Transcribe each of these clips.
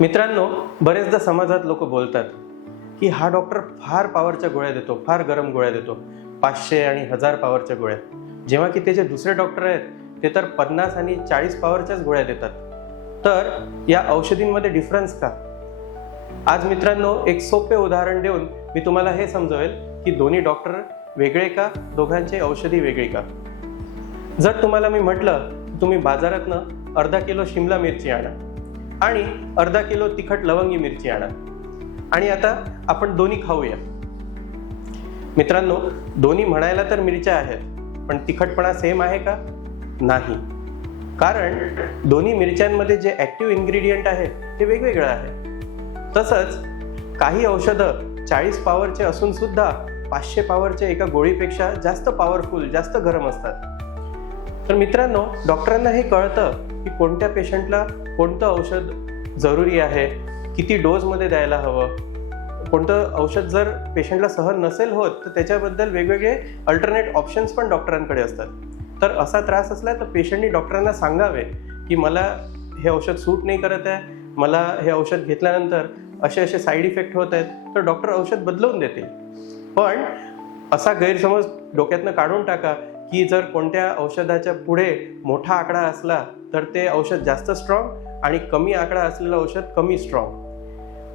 मित्रांनो बरेचदा समाजात लोक बोलतात की हा डॉक्टर फार पॉवरच्या गोळ्या देतो फार गरम गोळ्या देतो पाचशे आणि हजार पॉवरच्या गोळ्या. जेव्हा की ते जे दुसरे डॉक्टर आहेत ते तर पन्नास आणि चाळीस पॉवरच्याच गोळ्या देतात. तर या औषधींमध्ये डिफरन्स का? आज मित्रांनो एक सोपे उदाहरण देऊन मी तुम्हाला हे समजवेल की दोन्ही डॉक्टर वेगळे का दोघांचे औषधी वेगळी का? जर तुम्हाला मी म्हटलं तुम्ही बाजारातनं अर्धा किलो शिमला मिरची आणा. आणि अर्धा किलो तिखट लवंगी मिरची आणा. आणि आता आपण दोन्ही खाऊया. मित्रांनो दोन्ही म्हणायला तर मिरच्या आहेत पण तिखटपणा सेम आहे का? नाही. कारण दोन्ही मिरच्यांमध्ये जे ॲक्टिव्ह इन्ग्रेडियंट आहे ते वेगवेगळं आहे. तसंच काही औषधं चाळीस पॉवरचे असून सुद्धा पाचशे पॉवरच्या एका गोळीपेक्षा जास्त पॉवरफुल जास्त गरम असतात. तर मित्रांनो डॉक्टरांना हे कळतं की कोणत्या पेशंटला कोणतं औषध जरुरी आहे? किती डोजमध्ये द्यायला हवं? कोणतं औषध जर पेशंटला सहन नसेल होत तर त्याच्याबद्दल वेगवेगळे अल्टरनेट ऑप्शन्स पण डॉक्टरांकडे असतात. तर असा त्रास असला तर पेशंटनी डॉक्टरांना सांगावे की मला हे औषध सूट नाही करत आहे मला हे औषध घेतल्यानंतर असे असे साईड इफेक्ट होत आहेत तर डॉक्टर औषध बदलवून देतील. पण असा गैरसमज डोक्यातनं काढून टाका की जर कोणत्या औषधाच्या पुढे मोठा आकडा असला तर ते औषध जास्त स्ट्रॉंग आणि कमी आकडा असलेलं औषध कमी स्ट्रॉंग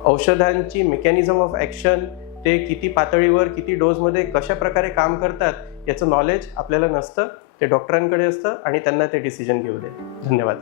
औषधांची मेकॅनिझम ऑफ ॲक्शन ते किती पातळीवर किती डोजमध्ये कशा प्रकारे काम करतात याचं नॉलेज आपल्याला नसतं. ते डॉक्टरांकडे असतं आणि त्यांना ते डिसिजन घेऊ दे धन्यवाद.